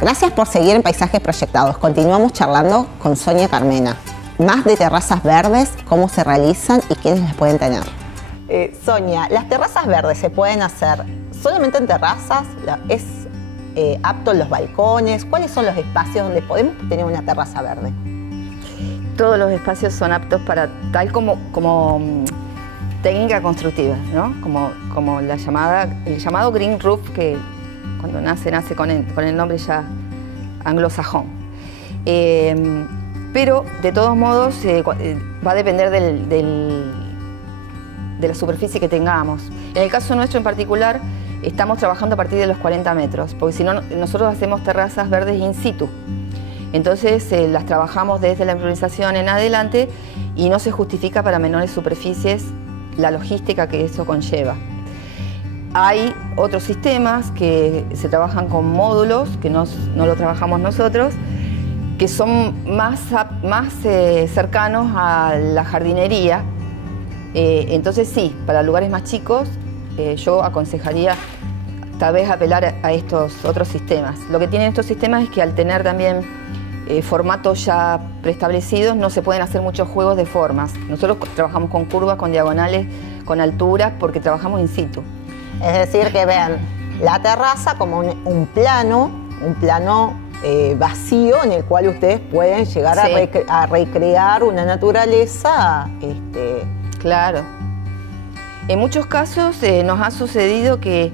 Gracias por seguir en Paisajes Proyectados. Continuamos charlando con Sonia Carmena. Más de terrazas verdes, cómo se realizan y quiénes las pueden tener. Sonia, ¿las terrazas verdes se pueden hacer solamente en terrazas? ¿Es apto en los balcones? ¿Cuáles son los espacios donde podemos tener una terraza verde? Todos los espacios son aptos para tal como técnica constructiva, ¿no? Como el llamado green roof, que cuando nace con el nombre ya anglosajón. Pero de todos modos va a depender de la superficie que tengamos. En el caso nuestro en particular, estamos trabajando a partir de los 40 metros, porque si no, nosotros hacemos terrazas verdes in situ. Entonces las trabajamos desde la improvvisación en adelante y no se justifica para menores superficies la logística que eso conlleva. Hay otros sistemas que se trabajan con módulos, que no lo trabajamos nosotros, que son más cercanos a la jardinería. Entonces sí, para lugares más chicos yo aconsejaría tal vez apelar a estos otros sistemas. Lo que tienen estos sistemas es que al tener también formatos ya preestablecidos no se pueden hacer muchos juegos de formas. Nosotros trabajamos con curvas, con diagonales, con alturas, porque trabajamos in situ. Es decir, que vean la terraza como un plano vacío en el cual ustedes pueden llegar a recrear una naturaleza. Claro. En muchos casos nos ha sucedido que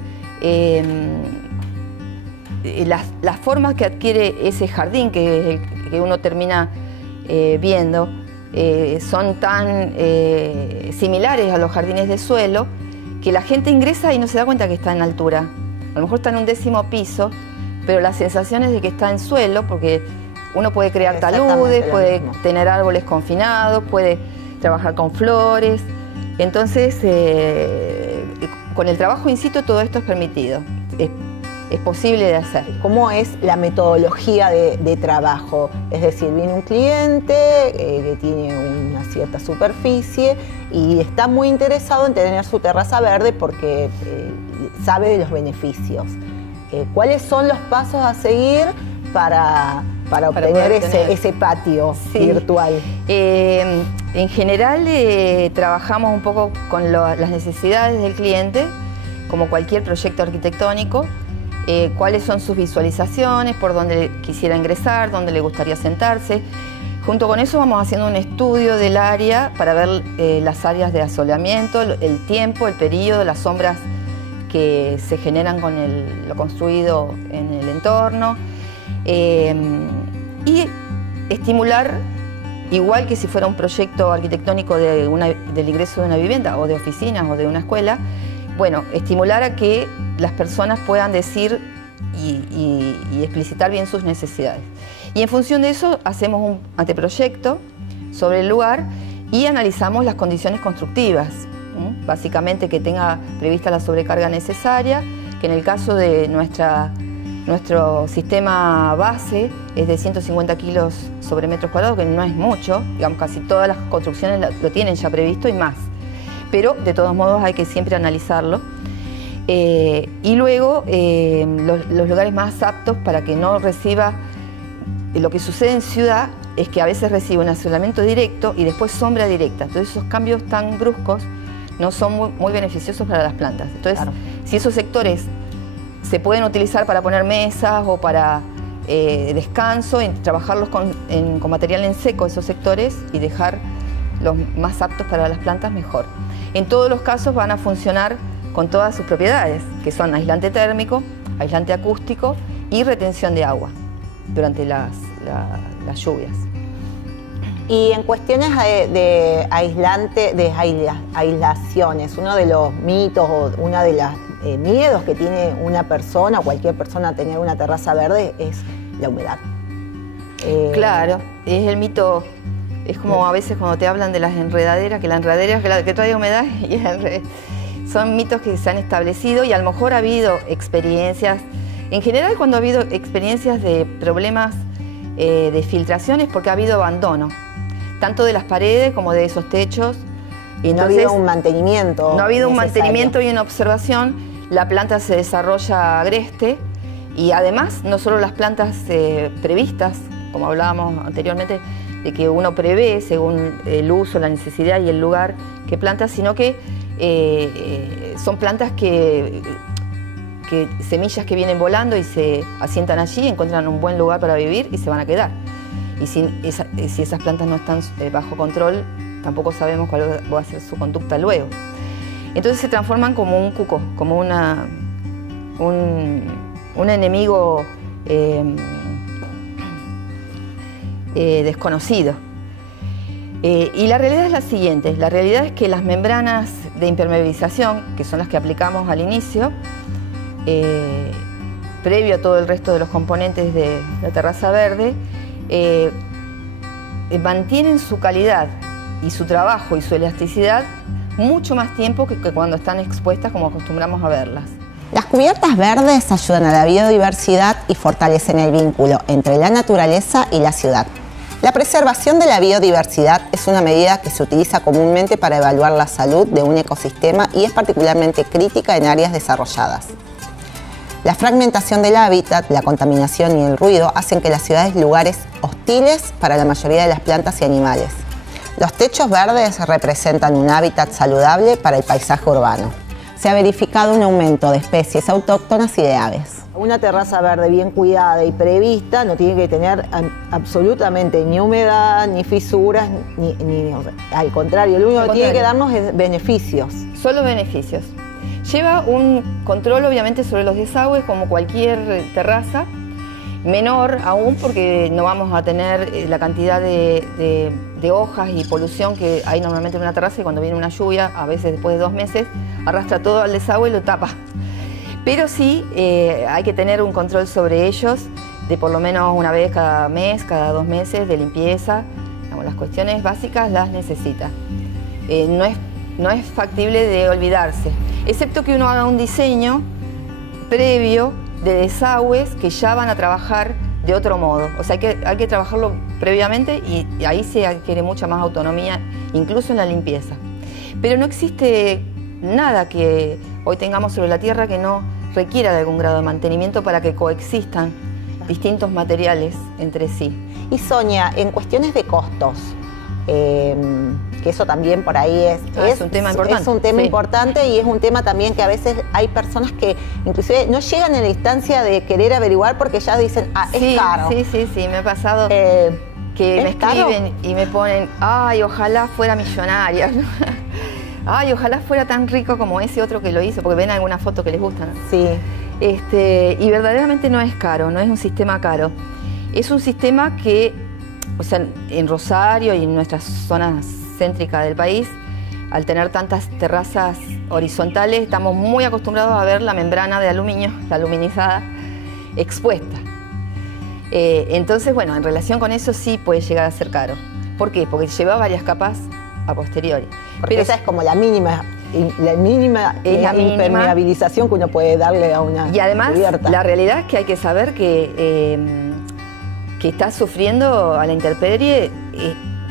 las formas que adquiere ese jardín que uno termina viendo son tan similares a los jardines de suelo que la gente ingresa y no se da cuenta que está en altura. A lo mejor está en un 10º piso, pero la sensación es de que está en suelo, porque uno puede crear taludes, puede tener árboles confinados, puede trabajar con flores. Entonces, con el trabajo in situ todo esto es permitido, es posible de hacer. ¿Cómo es la metodología de trabajo? Es decir, viene un cliente que tiene una cierta superficie y está muy interesado en tener su terraza verde porque sabe de los beneficios. ¿Cuáles son los pasos a seguir para obtener ese patio virtual? En general trabajamos un poco con las necesidades del cliente, como cualquier proyecto arquitectónico, cuáles son sus visualizaciones, por dónde quisiera ingresar, dónde le gustaría sentarse. Junto con eso vamos haciendo un estudio del área para ver las áreas de asoleamiento, el tiempo, el periodo, las sombras que se generan con lo construido en el entorno, y estimular, igual que si fuera un proyecto arquitectónico del ingreso de una vivienda o de oficinas o de una escuela, bueno, estimular a que las personas puedan decir y explicitar bien sus necesidades. Y en función de eso hacemos un anteproyecto sobre el lugar y analizamos las condiciones constructivas. Básicamente que tenga prevista la sobrecarga necesaria, que en el caso de nuestro sistema base es de 150 kilos sobre metros cuadrados, que no es mucho, digamos casi todas las construcciones lo tienen ya previsto y más, pero de todos modos hay que siempre analizarlo. Y luego los lugares más aptos para que no reciba, lo que sucede en ciudad es que a veces recibe un asolamiento directo y después sombra directa, entonces esos cambios tan bruscos no son muy beneficiosos para las plantas. Entonces, claro, si esos sectores se pueden utilizar para poner mesas o para descanso, y trabajarlos con material en seco, esos sectores, y dejar los más aptos para las plantas, mejor. En todos los casos van a funcionar con todas sus propiedades, que son aislante térmico, aislante acústico y retención de agua durante las lluvias. Y en cuestiones de aislaciones, uno de los mitos o uno de los miedos que tiene una persona o cualquier persona a tener una terraza verde es la humedad. Claro, es el mito, es como a veces cuando te hablan de las enredaderas, que la enredadera es la que trae humedad, y son mitos que se han establecido y a lo mejor ha habido experiencias, en general cuando ha habido experiencias de problemas de filtraciones, porque ha habido abandono, tanto de las paredes como de esos techos. Y no ha habido un mantenimiento. No ha habido un mantenimiento y una observación. La planta se desarrolla agreste Y además, no solo las plantas previstas, como hablábamos anteriormente, de que uno prevé según el uso, la necesidad y el lugar que planta, sino que son plantas que semillas que vienen volando y se asientan allí, encuentran un buen lugar para vivir y se van a quedar. Y si esas plantas no están bajo control, tampoco sabemos cuál va a ser su conducta luego. Entonces se transforman como un cuco, como un enemigo desconocido. Y la realidad es la siguiente, la realidad es que las membranas de impermeabilización, que son las que aplicamos al inicio, previo a todo el resto de los componentes de la terraza verde, mantienen su calidad y su trabajo y su elasticidad mucho más tiempo que cuando están expuestas como acostumbramos a verlas. Las cubiertas verdes ayudan a la biodiversidad y fortalecen el vínculo entre la naturaleza y la ciudad. La preservación de la biodiversidad es una medida que se utiliza comúnmente para evaluar la salud de un ecosistema y es particularmente crítica en áreas desarrolladas. La fragmentación del hábitat, la contaminación y el ruido hacen que las ciudades lugares hostiles para la mayoría de las plantas y animales. Los techos verdes representan un hábitat saludable para el paisaje urbano. Se ha verificado un aumento de especies autóctonas y de aves. Una terraza verde bien cuidada y prevista no tiene que tener absolutamente ni humedad, ni fisuras, al contrario, lo único que tiene que darnos es beneficios. Solo beneficios. Lleva un control obviamente sobre los desagües como cualquier terraza, menor aún porque no vamos a tener la cantidad de hojas y polución que hay normalmente en una terraza y cuando viene una lluvia, a veces después de 2 meses, arrastra todo al desagüe y lo tapa. Pero sí hay que tener un control sobre ellos de por lo menos una vez cada mes, cada 2 meses de limpieza. Las cuestiones básicas las necesita. No es factible de olvidarse, excepto que uno haga un diseño previo de desagües que ya van a trabajar de otro modo. O sea, hay que trabajarlo previamente y ahí se adquiere mucha más autonomía, incluso en la limpieza. Pero no existe nada que hoy tengamos sobre la Tierra que no requiera de algún grado de mantenimiento para que coexistan distintos materiales entre sí. Y Sonia, en cuestiones de costos, que eso también por ahí es un tema importante. Es un tema sí. importante y es un tema también que a veces hay personas que inclusive no llegan en la instancia de querer averiguar porque ya dicen, es caro. Sí, me ha pasado que me escriben y me ponen, ay, ojalá fuera millonaria. Ay, ojalá fuera tan rico como ese otro que lo hizo, porque ven alguna foto que les gusta, ¿no? Sí. Y verdaderamente no es caro, no es un sistema caro. Es un sistema que, o sea, en Rosario y en nuestras zonas céntricas del país, al tener tantas terrazas horizontales, estamos muy acostumbrados a ver la membrana de aluminio, la aluminizada, expuesta. Entonces, bueno, en relación con eso sí puede llegar a ser caro. ¿Por qué? Porque lleva varias capas a posteriori. Porque esa es como la mínima impermeabilización que uno puede darle a una Y además, cubierta. La realidad es que hay que saber que está sufriendo a la intemperie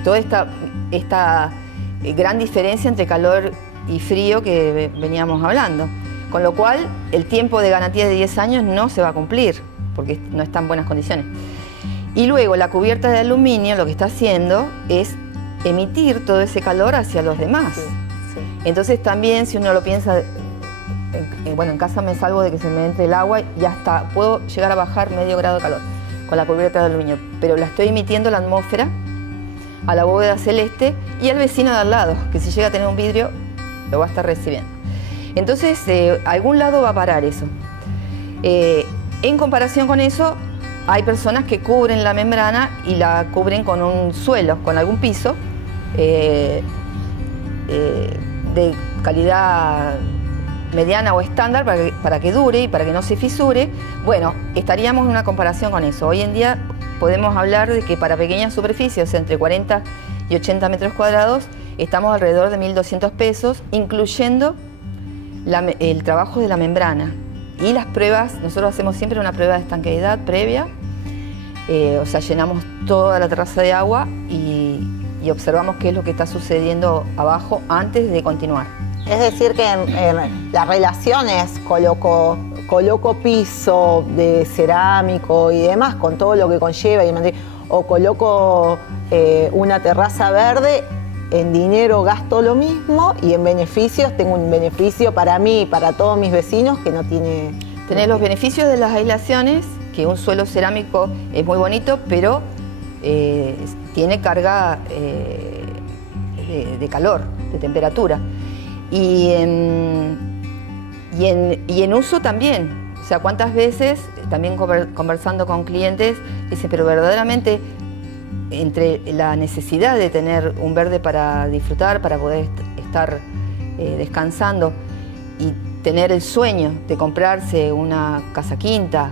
toda esta gran diferencia entre calor y frío que veníamos hablando. Con lo cual, el tiempo de garantía de 10 años no se va a cumplir, porque no está en buenas condiciones. Y luego, la cubierta de aluminio lo que está haciendo es emitir todo ese calor hacia los demás. Sí. Entonces también, si uno lo piensa, bueno, en casa me salvo de que se me entre el agua y hasta puedo llegar a bajar medio grado de calor con la cubierta de aluminio, pero la estoy emitiendo a la atmósfera, a la bóveda celeste y al vecino de al lado, que si llega a tener un vidrio, lo va a estar recibiendo. Entonces, a algún lado va a parar eso. En comparación con eso, hay personas que cubren la membrana y la cubren con un suelo, con algún piso, de calidad mediana o estándar para que dure y para que no se fisure. Bueno, estaríamos en una comparación con eso. Hoy en día podemos hablar de que para pequeñas superficies, entre 40 y 80 metros cuadrados, estamos alrededor de 1.200 pesos, incluyendo el trabajo de la membrana. Y las pruebas, nosotros hacemos siempre una prueba de estanqueidad previa, o sea, llenamos toda la terraza de agua y observamos qué es lo que está sucediendo abajo antes de continuar. Es decir, que la relación es coloco coloco piso de cerámico y demás, con todo lo que conlleva, o coloco una terraza verde, en dinero gasto lo mismo y en beneficios tengo un beneficio para mí y para todos mis vecinos que no tiene... Tenés los beneficios de las aislaciones, que un suelo cerámico es muy bonito, pero tiene carga de calor, de temperatura. Y en uso también. O sea, cuántas veces, también conversando con clientes, dicen, pero verdaderamente entre la necesidad de tener un verde para disfrutar, para poder estar descansando, y tener el sueño de comprarse una casa quinta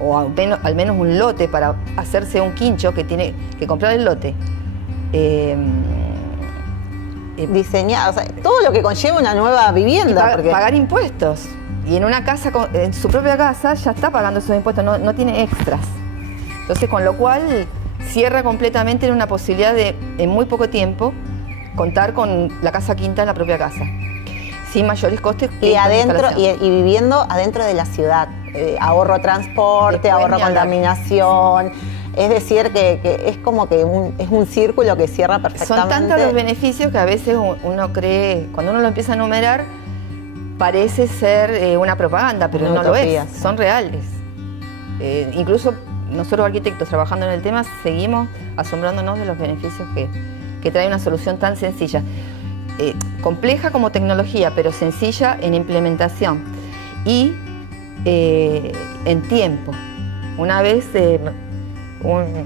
o al menos un lote para hacerse un quincho, que tiene que comprar el lote. Diseñar, o sea, todo lo que conlleva una nueva vivienda. Pagar impuestos. Y en una casa, en su propia casa, ya está pagando esos impuestos, no tiene extras. Entonces, con lo cual, cierra completamente en una posibilidad de, en muy poco tiempo, contar con la casa quinta en la propia casa, sin mayores costes. Y adentro, y viviendo adentro de la ciudad. Ahorro transporte, ahorro contaminación. Es decir, que es como que es un círculo que cierra perfectamente. Son tantos los beneficios que a veces uno cree, cuando uno lo empieza a enumerar, parece ser una propaganda, pero no lo es, son reales. Incluso nosotros arquitectos trabajando en el tema seguimos asombrándonos de los beneficios que trae una solución tan sencilla. Compleja como tecnología, pero sencilla en implementación y en tiempo. Una vez...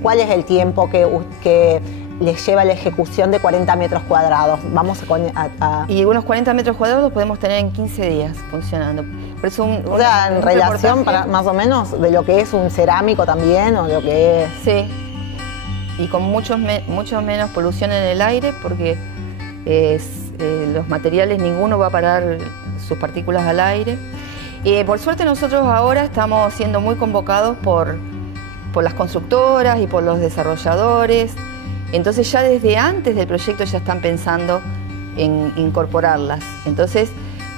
¿Cuál es el tiempo que les lleva la ejecución de 40 metros cuadrados? Y unos 40 metros cuadrados los podemos tener en 15 días funcionando. Por eso o sea, en relación más o menos de lo que es un cerámico también, o lo que es... Sí, y con mucho menos polución en el aire, porque los materiales, ninguno va a parar sus partículas al aire. Por suerte nosotros ahora estamos siendo muy convocados por las constructoras y por los desarrolladores. Entonces ya desde antes del proyecto ya están pensando en incorporarlas. Entonces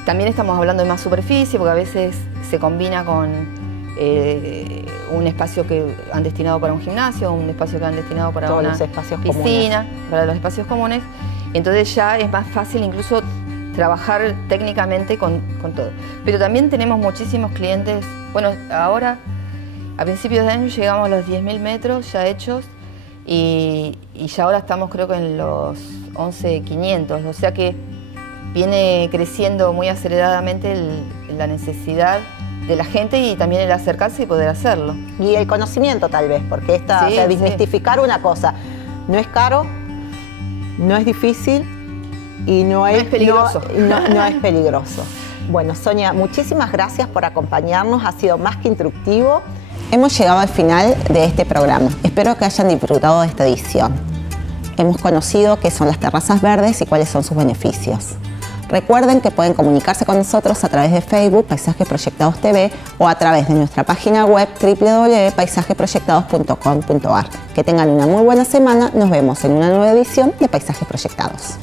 también estamos hablando de más superficie, porque a veces se combina con un espacio que han destinado para un gimnasio, un espacio que han destinado para todos una los espacios piscina, comunes. Para los espacios comunes. Entonces ya es más fácil incluso trabajar técnicamente con todo. Pero también tenemos muchísimos clientes. Bueno, ahora a principios de año llegamos a los 10.000 metros ya hechos y ya ahora estamos creo que en los 11.500, o sea que viene creciendo muy aceleradamente la necesidad de la gente y también el acercarse y poder hacerlo. Y el conocimiento tal vez, porque o sea, desmistificar una cosa, no es caro, no es difícil y no es peligroso. No es peligroso. Bueno, Sonia, muchísimas gracias por acompañarnos, ha sido más que instructivo. Hemos llegado al final de este programa. Espero que hayan disfrutado de esta edición. Hemos conocido qué son las terrazas verdes y cuáles son sus beneficios. Recuerden que pueden comunicarse con nosotros a través de Facebook, Paisajes Proyectados TV, o a través de nuestra página web www.paisajesproyectados.com.ar. Que tengan una muy buena semana. Nos vemos en una nueva edición de Paisajes Proyectados.